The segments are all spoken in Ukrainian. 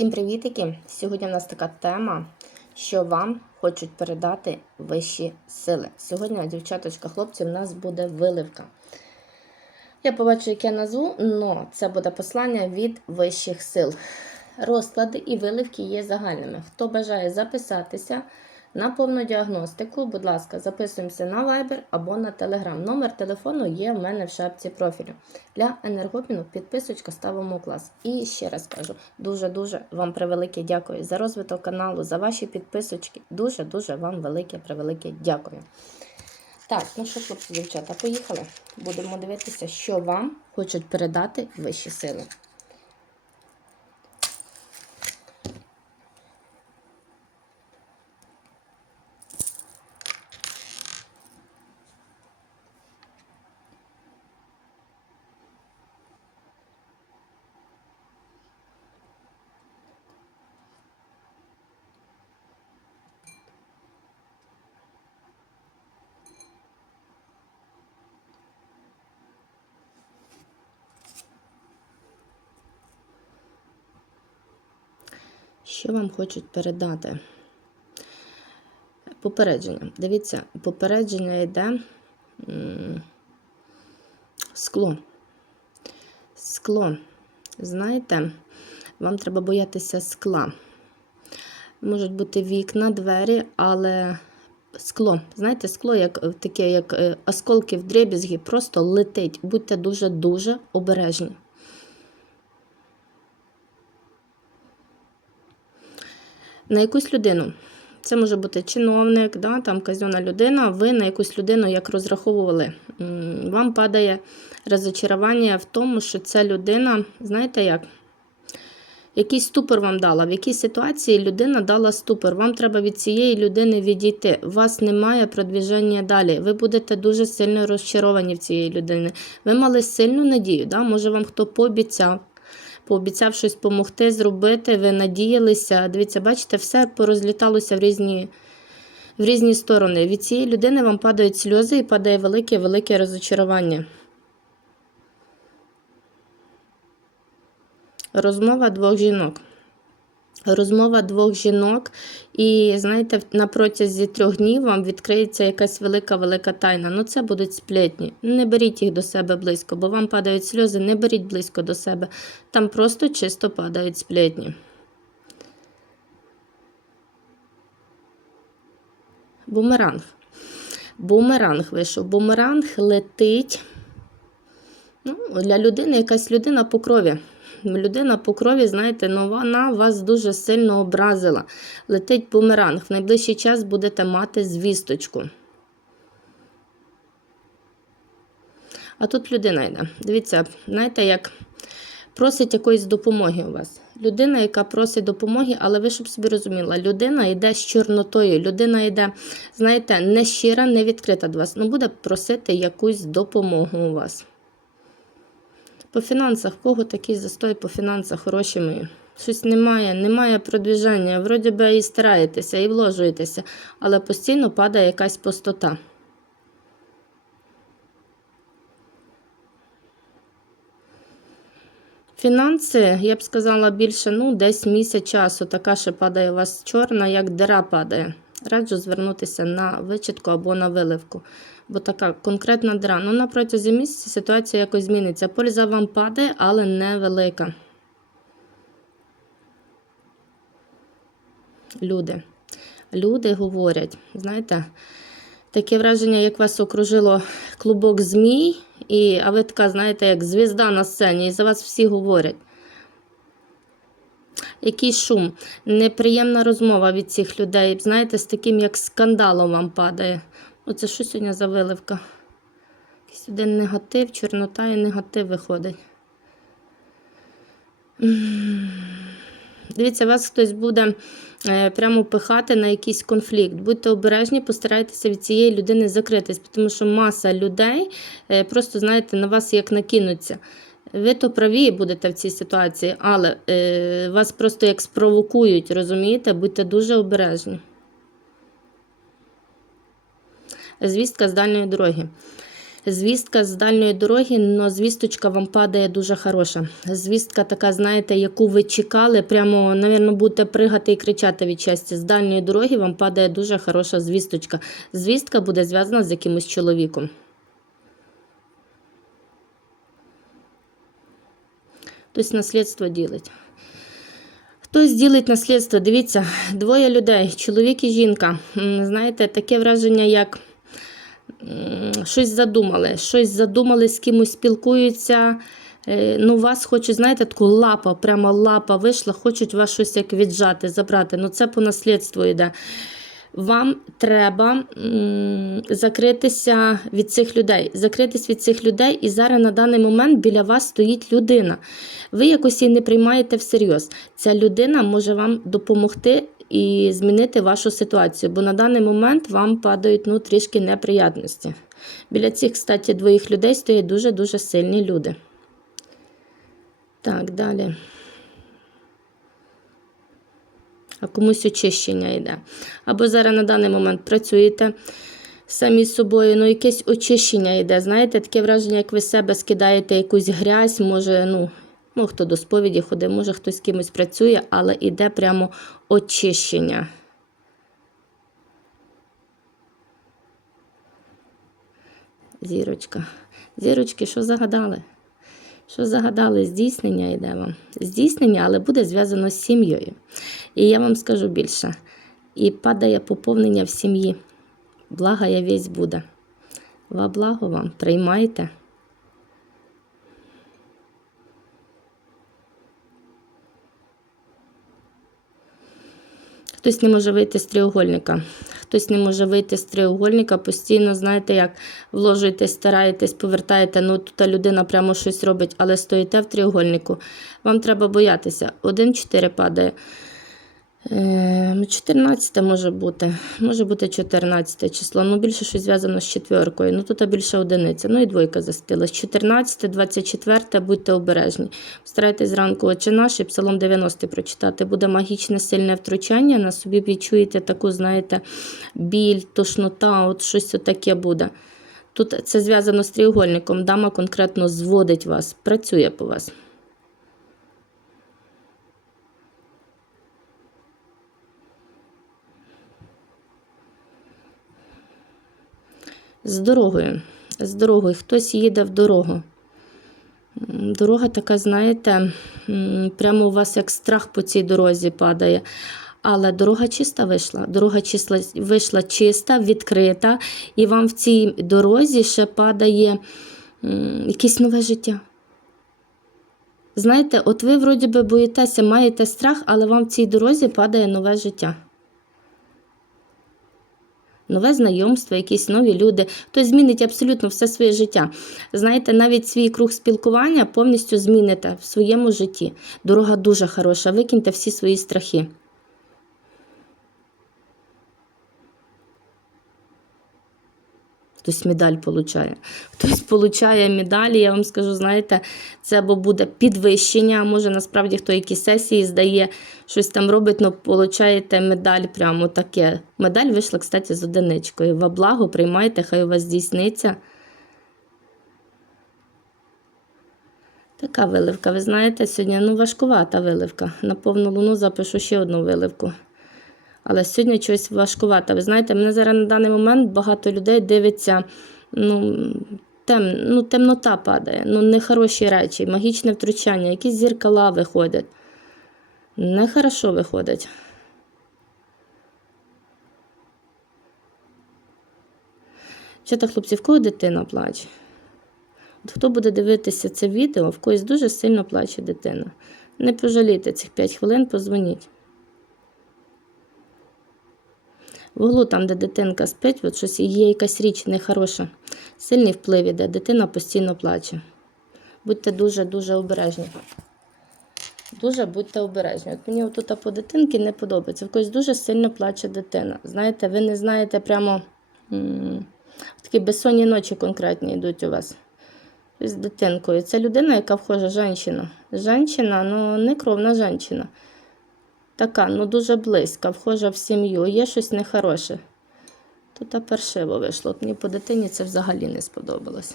Всім привітики! Сьогодні у нас така тема, що вам хочуть передати вищі сили. Сьогодні, дівчаточка, хлопці, у нас буде виливка. Я побачу, як я назву, але це буде послання від вищих сил. Розклади і виливки є загальними. Хто бажає записатися на повну діагностику, будь ласка, записуємося на Viber або на Telegram. Номер телефону є в мене в шапці профілю. Для енергопіну підписочка ставимо клас. І ще раз кажу, дуже-дуже вам превелике дякую за розвиток каналу, за ваші підписочки. Дуже-дуже вам велике превелике дякую. Так, ну що, хлопці, дівчата, поїхали. Будемо дивитися, що вам хочуть передати вищі сили. Що вам хочуть передати? Попередження. Дивіться, попередження йде скло. Скло. Знаєте, вам треба боятися скла. Можуть бути вікна, двері, але скло. Знаєте, скло, як е, таке, як е, осколки в дребізгі, просто летить. Будьте дуже-дуже обережні. На якусь людину. Це може бути чиновник, да, там казьона людина. Ви на якусь людину як розраховували. Вам падає розочарування в тому, що ця людина, знаєте як? Якийсь ступор вам дала. В якій ситуації людина дала ступор. Вам треба від цієї людини відійти. У вас немає продвіження далі. Ви будете дуже сильно розчаровані в цієї людини. Ви мали сильну надію. Да? Може, вам хто пообіцяв, пообіцяв щось допомогти, зробити, ви надіялися. Дивіться, бачите, все порозліталося в різні, в різні сторони. Від цієї людини вам падають сльози і падає велике-велике розочарування. Розмова двох жінок. Розмова двох жінок, і знаєте, на протязі трьох днів вам відкриється якась велика-велика тайна. Ну, це будуть сплетні. Не беріть їх до себе близько, бо вам падають сльози, не беріть близько до себе. Там просто чисто падають сплетні. Бумеранг. Бумеранг вийшов. Бумеранг летить. Ну, Для людини якась людина по крові. Людина по крові, знаєте, ну вона вас дуже сильно образила. Летить бумеранг. В найближчий час будете мати звісточку. А тут людина йде. Дивіться, знаєте, як просить якоїсь допомоги у вас. Людина, яка просить допомоги, але ви щоб собі розуміла, людина йде з чорнотою, людина йде, знаєте, не щира, не відкрита до вас. Ну, буде просити якусь допомогу у вас. По фінансах, кого такий застой по фінансах хороші мої? Щось немає, немає продвіження. Вроді би і стараєтеся, і вложуєтеся, але постійно падає якась пустота. Фінанси, я б сказала, більше ну, десь місяць часу. Така ще падає у вас чорна, як дира падає. Раджу звернутися на вичітку або на виливку. Бо така конкретна дира. Ну, на протязі місяця ситуація якось зміниться. Польза вам падає, але невелика. Люди. Люди говорять, знаєте, таке враження, як вас окружило клубок змій, і, а ви така, знаєте, як звізда на сцені, і за вас всі говорять. Який шум, неприємна розмова від цих людей. Знаєте, з таким, як скандалом вам падає. Оце що сьогодні за виливка? Якийсь один негатив, чорнота і негатив виходить. Дивіться, вас хтось буде е, прямо пихати на якийсь конфлікт. Будьте обережні, постарайтеся від цієї людини закритись, тому що маса людей е, просто, знаєте, на вас як накинуться. Ви то праві будете в цій ситуації, але е, вас просто як спровокують, розумієте? Будьте дуже обережні. Звістка з дальньої дороги. Звістка з дальньої дороги, але звісточка вам падає дуже хороша. Звістка така, знаєте, яку ви чекали, прямо, напевно, будете пригати і кричати від щастя. З дальньої дороги вам падає дуже хороша звісточка. Звістка буде зв'язана з якимось чоловіком. Хтось наслідство ділить. Хтось ділить наслідство. Дивіться, двоє людей, чоловік і жінка. Знаєте, таке враження, як щось задумали. Щось задумали, з кимось спілкуються. Е, Ну, вас хочуть, знаєте, таку лапа, прямо лапа вийшла, хочуть вас щось як віджати, забрати. Ну, це по наслідству йде. Вам треба закритися від цих людей. Закритись від цих людей, і зараз на даний момент біля вас стоїть людина. Ви якось її не приймаєте всерйоз. Ця людина може вам допомогти і змінити вашу ситуацію, бо на даний момент вам падають ну, трішки неприятності. Біля цих, кстати, двоїх людей стоять дуже-дуже сильні люди. Так, далі. а комусь очищення йде. Або зараз на даний момент працюєте самі з собою, ну якесь очищення йде. Знаєте, таке враження, як ви себе скидаєте якусь грязь, може, ну, ну хто до сповіді ходить, може хтось з кимось працює, але йде прямо очищення. Зірочка. Зірочки, що загадали? Що загадали? Здійснення йде вам. Здійснення, але буде зв'язано з сім'єю. І я вам скажу більше. І падає поповнення в сім'ї. Блага я весь буде. Ва благо вам, приймайте. Хтось не може вийти з треугольника. Хтось не може вийти з треугольника, постійно, знаєте, як вложуєтесь, стараєтесь, повертаєте, ну тут людина прямо щось робить, але стоїте в треугольнику. Вам треба боятися. 1-4 падає. Е, 14 може бути. Може бути 14 число. Ну, більше щось зв'язано з четверкою. Ну, тут більше одиниця. Ну і двойка застилась. 14, 24, будьте обережні. Старайтесь зранку очі наші, псалом 90 прочитати. Буде магічне сильне втручання. На собі відчуєте таку, знаєте, біль, тошнота, от щось таке буде. Тут це зв'язано з треугольником. Дама конкретно зводить вас, працює по вас. З дорогою. З дорогою. Хтось їде в дорогу. Дорога така, знаєте, прямо у вас як страх по цій дорозі падає. Але дорога чиста вийшла. Дорога числа, вийшла чиста, відкрита, і вам в цій дорозі ще падає якесь нове життя. Знаєте, от ви вроді би боїтеся, маєте страх, але вам в цій дорозі падає нове життя нове знайомство, якісь нові люди. Хтось змінить абсолютно все своє життя. Знаєте, навіть свій круг спілкування повністю зміните в своєму житті. Дорога дуже хороша, викиньте всі свої страхи. Хтось медаль получає. Хтось получає медалі, я вам скажу, знаєте, це або буде підвищення, може насправді хто якісь сесії здає, щось там робить, але получаєте медаль прямо таке. Медаль вийшла, кстати, з одиничкою. Во благо приймайте, хай у вас здійсниться. Така виливка, ви знаєте, сьогодні ну, важкувата виливка. На повну луну запишу ще одну виливку. Але сьогодні щось важкувато. Ви знаєте, мене зараз на даний момент багато людей дивиться, ну, тем, ну темнота падає, ну, нехороші речі, магічне втручання, якісь зіркала виходять. Нехорошо виходить. Що так, хлопці, в кого дитина плаче? От хто буде дивитися це відео, в когось дуже сильно плаче дитина. Не пожалійте цих 5 хвилин, позвоніть. В углу, там, де дитинка спить, от щось є якась річ нехороша. Сильний вплив іде, дитина постійно плаче. Будьте дуже-дуже обережні. Дуже будьте обережні. От мені отут по дитинки не подобається. В когось дуже сильно плаче дитина. Знаєте, ви не знаєте прямо м, такі безсонні ночі конкретні йдуть у вас. З дитинкою. Це людина, яка вхожа жінка. Жінка, ну не кровна жінка. Така, ну дуже близька, вхожа в сім'ю, є щось нехороше. Тут першиво вийшло. Мені по дитині це взагалі не сподобалось.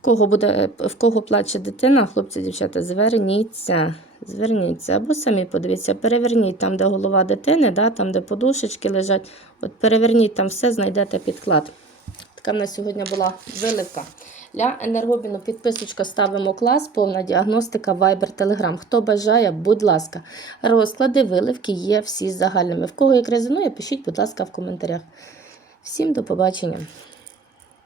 Кого буде, в кого плаче дитина, хлопці, дівчата, зверніться, зверніться. Або самі подивіться, переверніть там, де голова дитини, да, там, де подушечки лежать. От переверніть там все, знайдете підклад. Така в нас сьогодні була виливка. Для енергобіну підписочка ставимо клас, повна діагностика, вайбер, телеграм. Хто бажає, будь ласка. Розклади, виливки є всі загальними. В кого як резонує, пишіть, будь ласка, в коментарях. Всім до побачення.